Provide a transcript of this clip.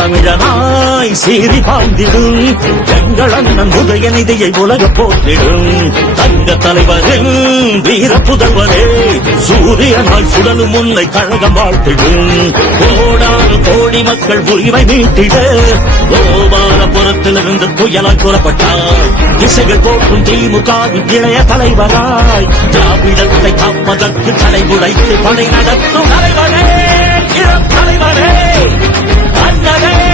தமிழனாய் சீறி பாய்ந்திடும் எங்கள் அண்ணன் உதயநிதியை உலக போற்றிடும் தங்க தலைவரின் வீர புதல்வரே சூரியனாய் சுடலும் உன்னை கழகம் வாழ்த்திடும் கோடான கோடி மக்கள் உரிமை மீட்டிட கோபாலபுரத்திலிருந்து புயலாய் கூறப்பட்டார் திசைகள் போற்றும் திமுகவின் இளைய தலைவராய் திராவிடத்தை காப்பதற்கு தலைமுறைத்து படை நடத்தும் தலைவரே இளம் தலைவரே அண்ணனே